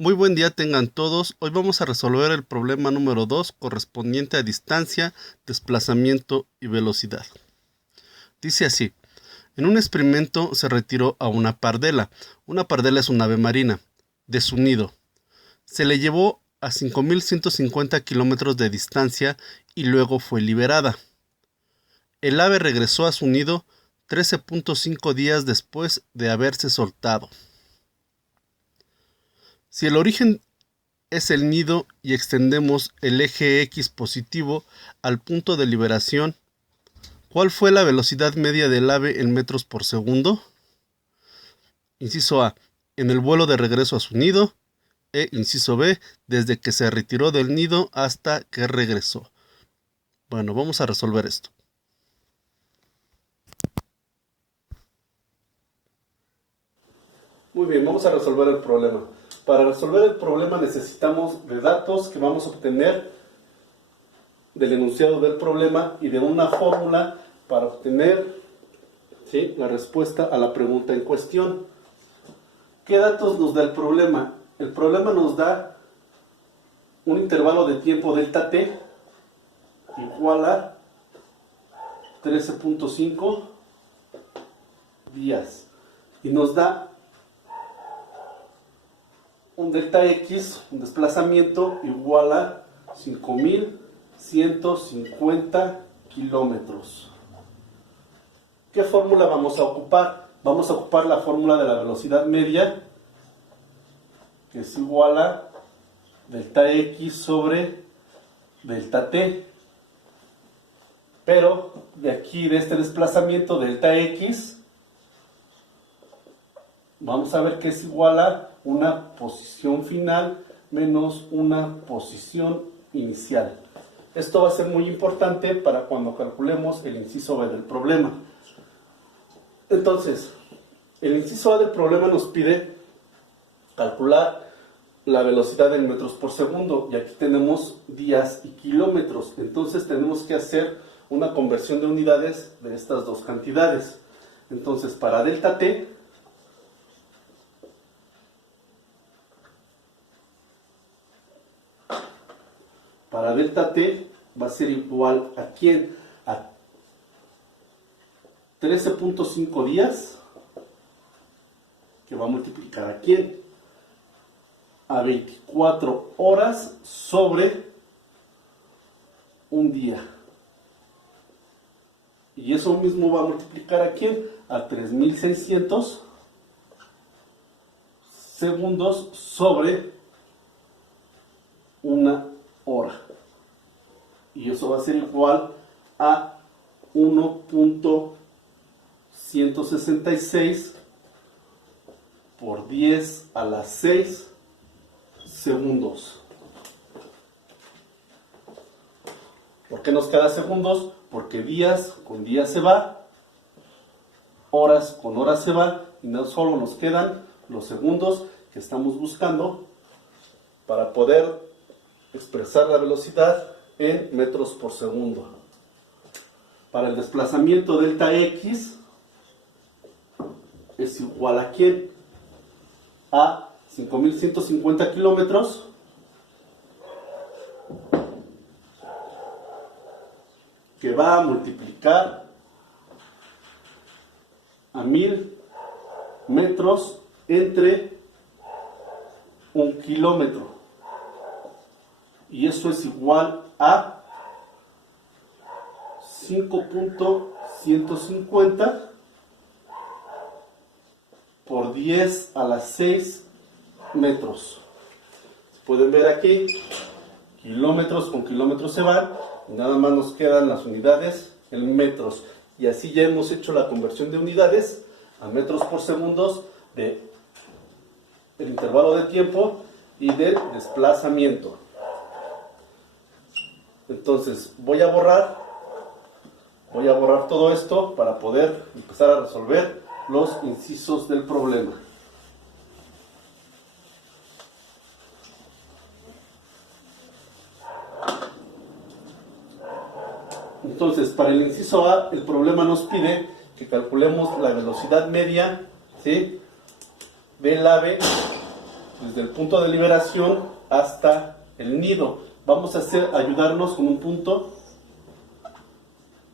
Muy buen día tengan todos. Hoy vamos a resolver el problema número 2 correspondiente a distancia, desplazamiento y velocidad. Dice así: en un experimento se retiró a una pardela. Una pardela es un ave marina, de su nido. Se le llevó a 5.150 kilómetros de distancia y luego fue liberada. El ave regresó a su nido 13.5 días después de haberse soltado. Si el origen es el nido y extendemos el eje X positivo al punto de liberación, ¿cuál fue la velocidad media del ave en metros por segundo? Inciso A, en el vuelo de regreso a su nido. Inciso B, desde que se retiró del nido hasta que regresó. Bueno, vamos a resolver esto. Muy bien, vamos a resolver el problema. Para resolver el problema necesitamos de datos que vamos a obtener del enunciado del problema y de una fórmula para obtener la respuesta a la pregunta en cuestión. ¿Qué datos nos da el problema? El problema nos da un intervalo de tiempo delta t igual a 13.5 días y nos da un delta x, un desplazamiento igual a 5.150 kilómetros. ¿Qué fórmula vamos a ocupar? Vamos a ocupar la fórmula de la velocidad media, que es igual a delta x sobre delta t. Pero de aquí, de este desplazamiento delta x, vamos a ver que es igual a una posición final menos una posición inicial. Esto va a ser muy importante para cuando calculemos el inciso B del problema. Entonces, el inciso A del problema nos pide calcular la velocidad en metros por segundo y aquí tenemos días y kilómetros. Entonces tenemos que hacer una conversión de unidades de estas dos cantidades. Entonces, para delta t, va a ser igual a ¿quién? A 13.5 días, que va a multiplicar a ¿quién? A 24 horas sobre un día. Y eso mismo va a multiplicar a ¿quién? A 3.600 segundos sobre una hora. Y eso va a ser igual a 1.166 por 10 a la 6 segundos. ¿Por qué nos queda segundos? Porque días con días se va, horas con horas se va, y no solo nos quedan los segundos que estamos buscando para poder expresar la velocidad en metros por segundo. Para el desplazamiento delta x es igual a ¿quién? A 5.150 kilómetros que va a multiplicar a 1.000 metros entre 1 kilómetro. Y eso es igual a 5.150 por 10 a la 6 metros. Pueden ver aquí, kilómetros con kilómetros se van, y nada más nos quedan las unidades en metros. Y así ya hemos hecho la conversión de unidades a metros por segundos del intervalo de tiempo y del desplazamiento. Entonces voy a borrar todo esto para poder empezar a resolver los incisos del problema. Entonces, para el inciso A, el problema nos pide que calculemos la velocidad media, ¿sí?, del ave desde el punto de liberación hasta el nido. Vamos a ayudarnos con un punto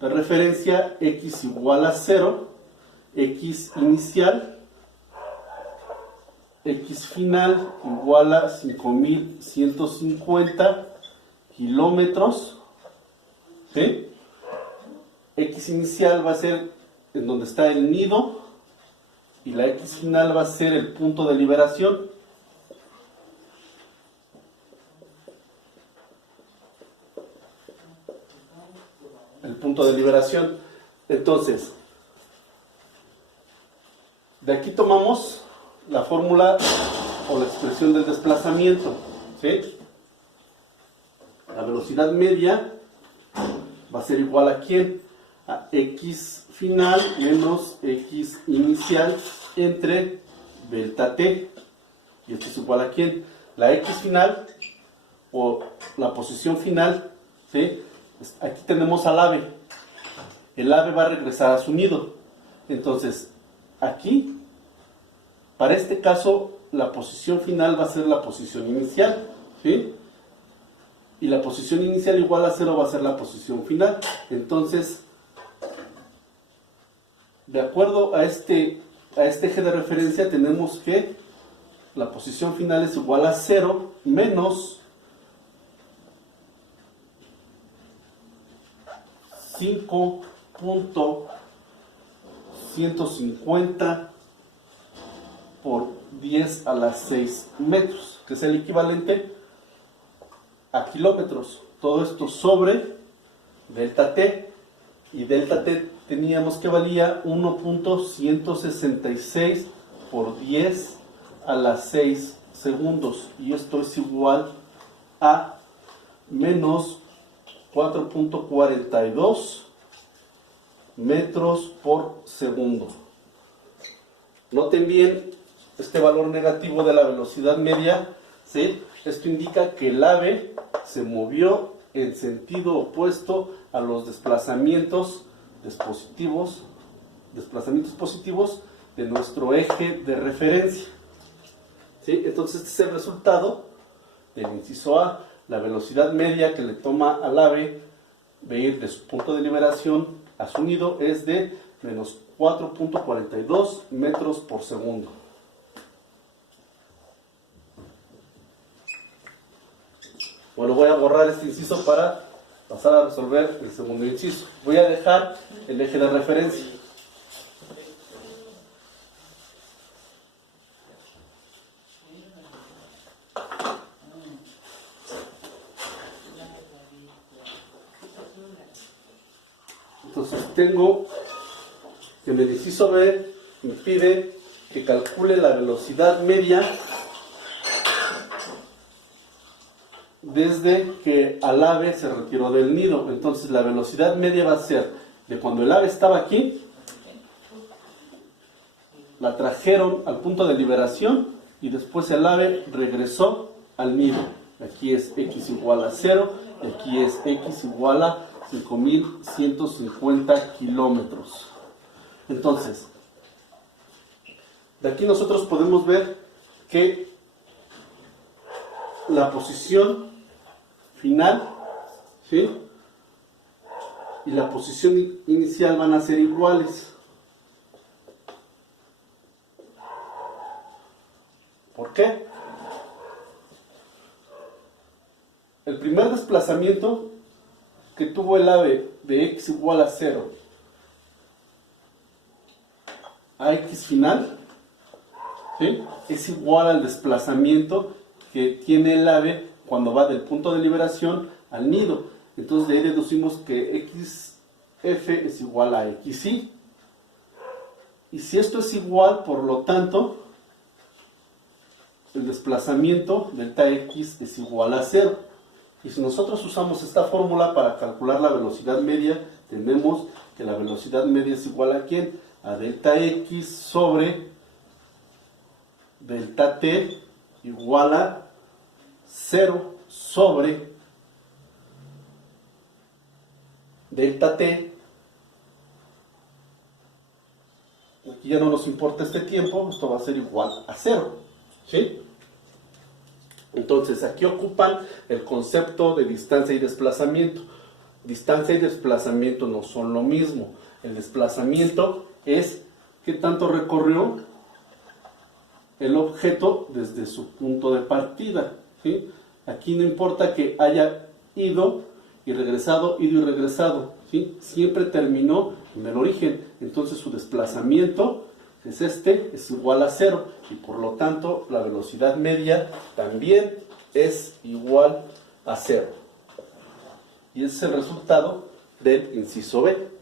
de referencia x igual a 0, x inicial, x final igual a 5150 kilómetros, ¿sí? X inicial va a ser en donde está el nido y la x final va a ser el punto de liberación. El punto de liberación. Entonces, de aquí tomamos la fórmula o la expresión del desplazamiento, ¿sí? La velocidad media va a ser igual a ¿quién? A x final menos x inicial entre delta t. ¿Y esto es igual a quién? La x final o la posición final, ¿sí? Aquí tenemos al ave. El ave va a regresar a su nido. Entonces, aquí, para este caso, la posición final va a ser la posición inicial, ¿sí? Y la posición inicial igual a 0 va a ser la posición final. Entonces, de acuerdo a este eje de referencia, tenemos que la posición final es igual a 0 menos 5.150 por 10 a la 6 metros, que es el equivalente a kilómetros. Todo esto sobre delta t, y delta t teníamos que valía 1.166 por 10 a la 6 segundos, y esto es igual a menos 4.42 metros por segundo. Noten bien este valor negativo de la velocidad media, ¿sí? Esto indica que el ave se movió en sentido opuesto a los desplazamientos positivos de nuestro eje de referencia, ¿sí? Entonces este es el resultado del inciso A. La velocidad media que le toma al ave de ir de su punto de liberación a su nido es de menos 4.42 metros por segundo. Bueno, voy a borrar este inciso para pasar a resolver el segundo inciso. Voy a dejar el eje de referencia. Entonces tengo que en el inciso B me pide que calcule la velocidad media desde que al ave se retiró del nido. Entonces la velocidad media va a ser de cuando el ave estaba aquí, la trajeron al punto de liberación y después el ave regresó al nido. Aquí es x igual a 0 y aquí es x igual a 5150 kilómetros. Entonces, de aquí nosotros podemos ver que la posición final, ¿sí?, y la posición inicial van a ser iguales. ¿Por qué? El primer desplazamiento que tuvo el ave de x igual a 0 a x final, ¿sí?, es igual al desplazamiento que tiene el ave cuando va del punto de liberación al nido. Entonces de ahí deducimos que xf es igual a xy. Y si esto es igual, por lo tanto, el desplazamiento delta x es igual a 0. Y si nosotros usamos esta fórmula para calcular la velocidad media, tenemos que la velocidad media es igual a ¿quién? A delta x sobre delta t igual a 0 sobre delta t. Aquí ya no nos importa este tiempo, esto va a ser igual a 0, ¿sí? Entonces, aquí ocupan el concepto de distancia y desplazamiento. Distancia y desplazamiento no son lo mismo. El desplazamiento es qué tanto recorrió el objeto desde su punto de partida, ¿sí? Aquí no importa que haya ido y regresado, ¿sí? Siempre terminó en el origen. Entonces su desplazamiento es igual a 0, y por lo tanto la velocidad media también es igual a 0. Y ese es el resultado del inciso B.